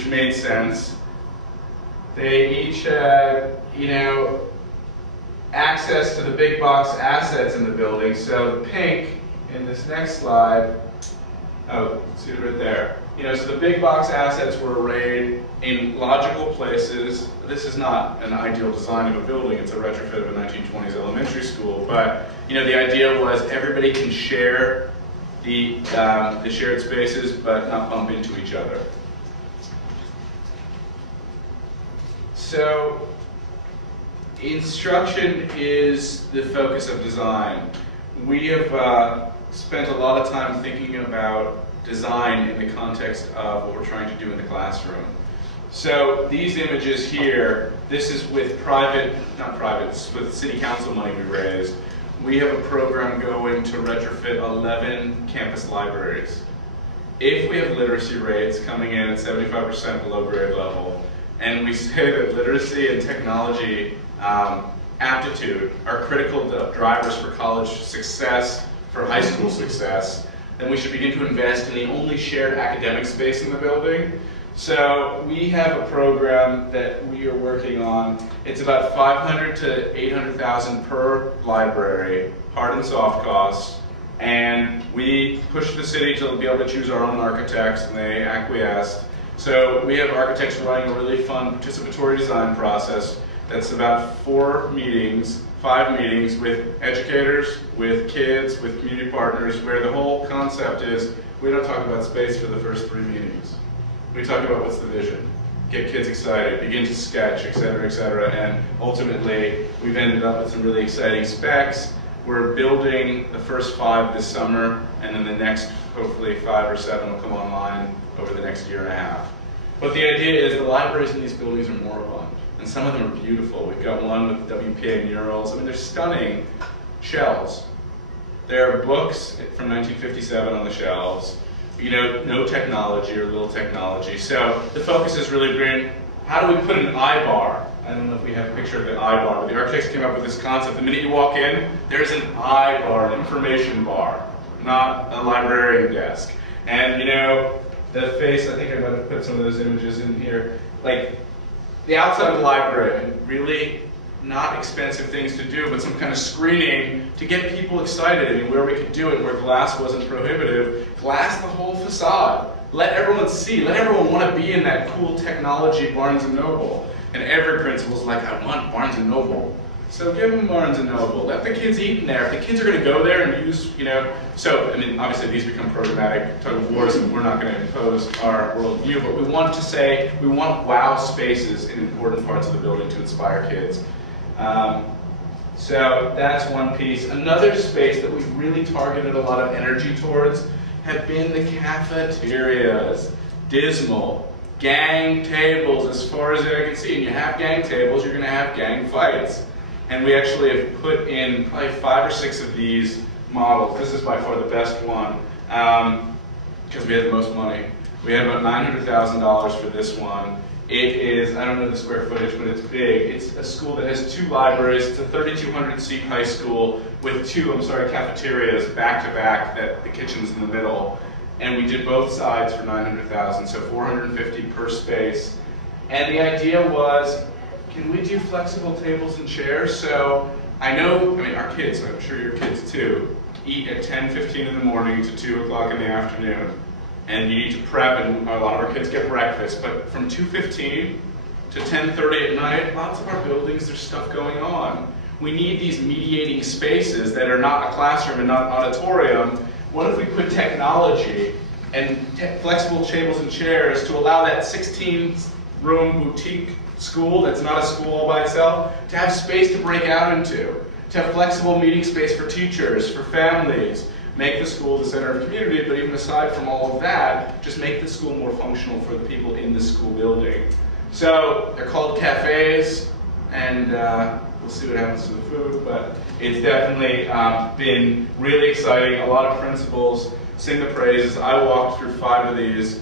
which made sense. They each had, access to the big box assets in the building. So the pink in this next slide, see it right there. So the big box assets were arrayed in logical places. This is not an ideal design of a building. It's a retrofit of a 1920s elementary school. But the idea was everybody can share the shared spaces, but not bump into each other. So instruction is the focus of design. We have spent a lot of time thinking about design in the context of what we're trying to do in the classroom. So these images here, this is with with city council money we raised. We have a program going to retrofit 11 campus libraries. If we have literacy rates coming in at 75% below grade level, and we say that literacy and technology aptitude are critical drivers for college success, for high school success, then we should begin to invest in the only shared academic space in the building. So we have a program that we are working on. It's about $500,000 to $800,000 per library, hard and soft costs, and we pushed the city to be able to choose our own architects, and they acquiesced. So we have architects running a really fun participatory design process that's about 5 meetings with educators, with kids, with community partners, where the whole concept is we don't talk about space for the first 3 meetings. We talk about what's the vision, get kids excited, begin to sketch, et cetera, and ultimately we've ended up with some really exciting specs. We're building the first 5 this summer, and then the next, hopefully 5 or 7 will come online over the next year and a half. But the idea is the libraries in these buildings are moribund, and some of them are beautiful. We've got one with WPA murals. I mean, they're stunning shelves. There are books from 1957 on the shelves. No technology or little technology. So the focus has really been, how do we put an I-bar? I don't know if we have a picture of the I-bar, but the architects came up with this concept. The minute you walk in, there's an I-bar, an information bar, not a librarian desk. And the face, I think I might have put some of those images in here. Like, the outside of the library, really not expensive things to do, but some kind of screening to get people excited. I mean, where we could do it, where glass wasn't prohibitive, glass the whole facade. Let everyone see, let everyone want to be in that cool technology Barnes & Noble. And every principal's like, I want Barnes & Noble. So give them Barnes & Noble. Let the kids eat in there. If the kids are going to go there and use, So, obviously these become programmatic tug of wars, and we're not going to impose our worldview, but we want to say, we want wow spaces in important parts of the building to inspire kids. So that's one piece. Another space that we've really targeted a lot of energy towards have been the cafeterias. Dismal. Gang tables as far as I can see. And you have gang tables, you're going to have gang fights. And we actually have put in probably 5 or 6 of these models. This is by far the best one because we had the most money. We had about $900,000 for this one. It is, I don't know the square footage, but it's big. It's a school that has 2 libraries. It's a 3,200 seat high school with 2, cafeterias back to back, that the kitchen's in the middle. And we did both sides for $900,000, so $450 per space. And the idea was, can we do flexible tables and chairs? So our kids, I'm sure your kids too, eat at 10:15 in the morning to 2 o'clock in the afternoon. And you need to prep, and a lot of our kids get breakfast. But from 2:15 to 10:30 at night, lots of our buildings, there's stuff going on. We need these mediating spaces that are not a classroom and not an auditorium. What if we put technology and flexible tables and chairs to allow that 16-room boutique school that's not a school all by itself to have space to break out into, to have flexible meeting space for teachers, for families, make the school the center of community, but even aside from all of that, just make the school more functional for the people in the school building. So they're called cafes, and we'll see what happens to the food, but it's definitely been really exciting. A lot of principals sing the praises. I walked through 5 of these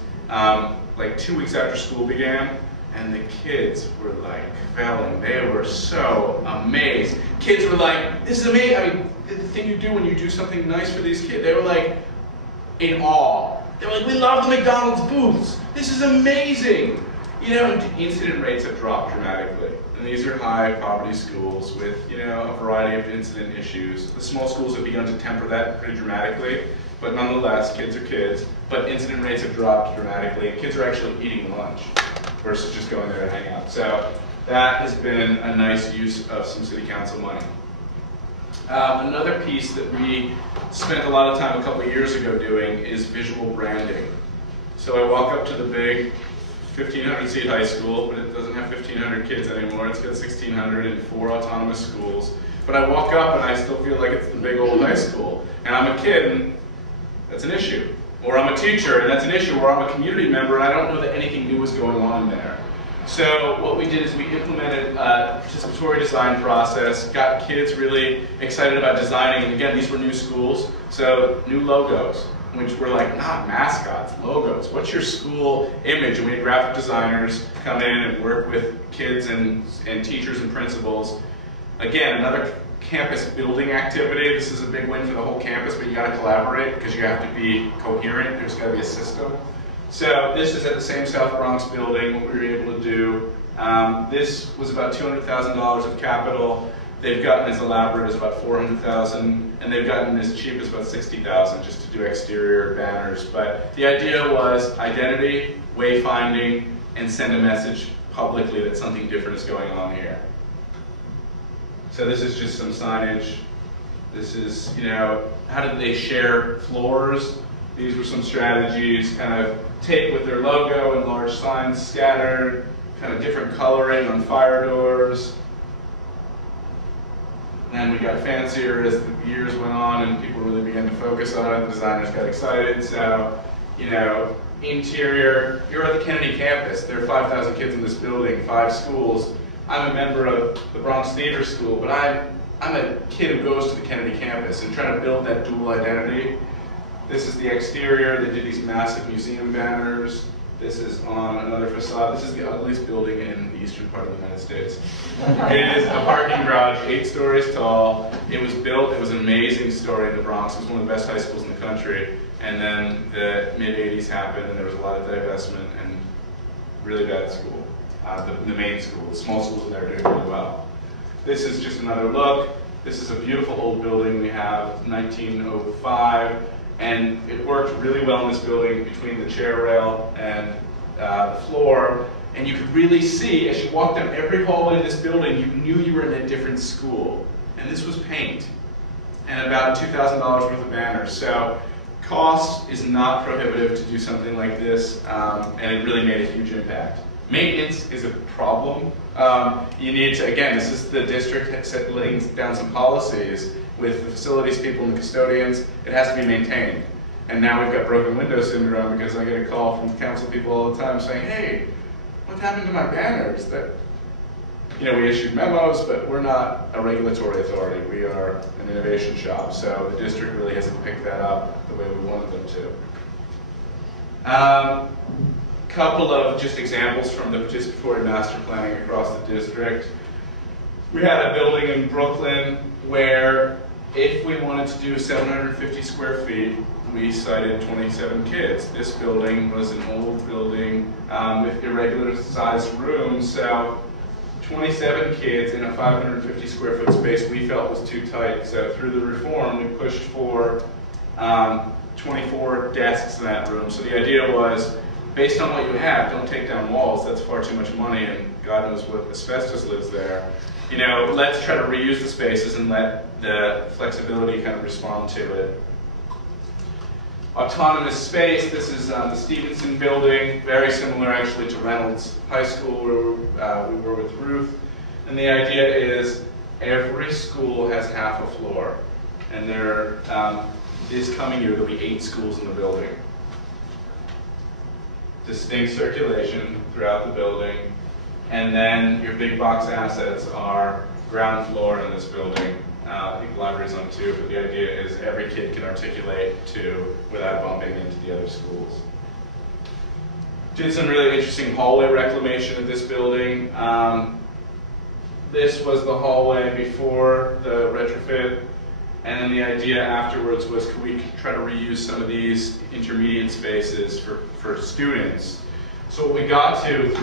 like 2 weeks after school began, and the kids were like felling. They were so amazed. Kids were like, this is amazing. The thing you do when you do something nice for these kids, they were like in awe. They were like, we love the McDonald's booths. This is amazing. You know, incident rates have dropped dramatically. And these are high poverty schools with, you know, a variety of incident issues. The small schools have begun to temper that pretty dramatically, but nonetheless, kids are kids. But incident rates have dropped dramatically, and kids are actually eating lunch versus just going there to hang out. So that has been a nice use of some city council money. Another piece that we spent a lot of time a couple of years ago doing is visual branding. So I walk up to the big 1,500 seat high school, but it doesn't have 1,500 kids anymore. It's got 1,600 and 4 autonomous schools. But I walk up and I still feel like it's the big old high school. And I'm a kid and that's an issue. Or I'm a teacher and that's an issue. Or I'm a community member and I don't know that anything new is going on there. So what we did is we implemented a participatory design process, got kids really excited about designing, and again, these were new schools, so new logos, which were like, not mascots, logos. What's your school image? And we had graphic designers come in and work with kids and teachers and principals. Again, another campus building activity. This is a big win for the whole campus, but you gotta collaborate because you have to be coherent. There's gotta be a system. So this is at the same South Bronx building, what we were able to do. This was about $200,000 of capital. They've gotten as elaborate as about $400,000, and they've gotten as cheap as about $60,000 just to do exterior banners. But the idea was identity, wayfinding, and send a message publicly that something different is going on here. So this is just some signage. This is, you know, how did they share floors? These were some strategies, kind of tape with their logo and large signs scattered, kind of different coloring on fire doors. And we got fancier as the years went on and people really began to focus on it. The designers got excited. So, you know, interior, you're at the Kennedy campus. There are 5,000 kids in this building, 5 schools. I'm a member of the Bronx Theater School, but I'm a kid who goes to the Kennedy campus and trying to build that dual identity. This is the exterior. They did these massive museum banners. This is on another facade. This is the ugliest building in the eastern part of the United States. It is a parking garage, 8 stories tall. It was built, it was an amazing story in the Bronx. It was one of the best high schools in the country. And then the mid-'80s happened and there was a lot of divestment and really bad school. The main school, the small schools in there are doing really well. This is just another look. This is a beautiful old building we have, 1905. And it worked really well in this building between the chair rail and the floor. And you could really see, as you walked down every hallway in this building, you knew you were in a different school. And this was paint. And about $2,000 worth of banners. So cost is not prohibitive to do something like this. And it really made a huge impact. Maintenance is a problem. You need to, again, this is the district laying down some policies with the facilities people and the custodians. It has to be maintained. And now we've got broken window syndrome because I get a call from council people all the time saying, hey, what happened to my banners? That, you know, we issued memos, but we're not a regulatory authority. We are an innovation shop. So the district really hasn't picked that up the way we wanted them to. Couple of just examples from the participatory master planning across the district. We had a building in Brooklyn where if we wanted to do 750 square feet, we cited 27 kids. This building was an old building with irregular sized rooms, so 27 kids in a 550 square foot space we felt was too tight. So through the reform, we pushed for 24 desks in that room. So the idea was, based on what you have, don't take down walls. That's far too much money, and God knows what asbestos lives there. You know, let's try to reuse the spaces and let the flexibility kind of respond to it. Autonomous space, this is the Stevenson building, very similar actually to Reynolds High School where we were with Ruth. And the idea is every school has half a floor. And this coming year, there'll be 8 schools in the building. Distinct circulation throughout the building. And then your big box assets are ground floor in this building. I think the library's on 2, but the idea is every kid can articulate to without bumping into the other schools. Did some really interesting hallway reclamation at this building. This was the hallway before the retrofit, And then the idea afterwards was, could we try to reuse some of these intermediate spaces for students? So what we got to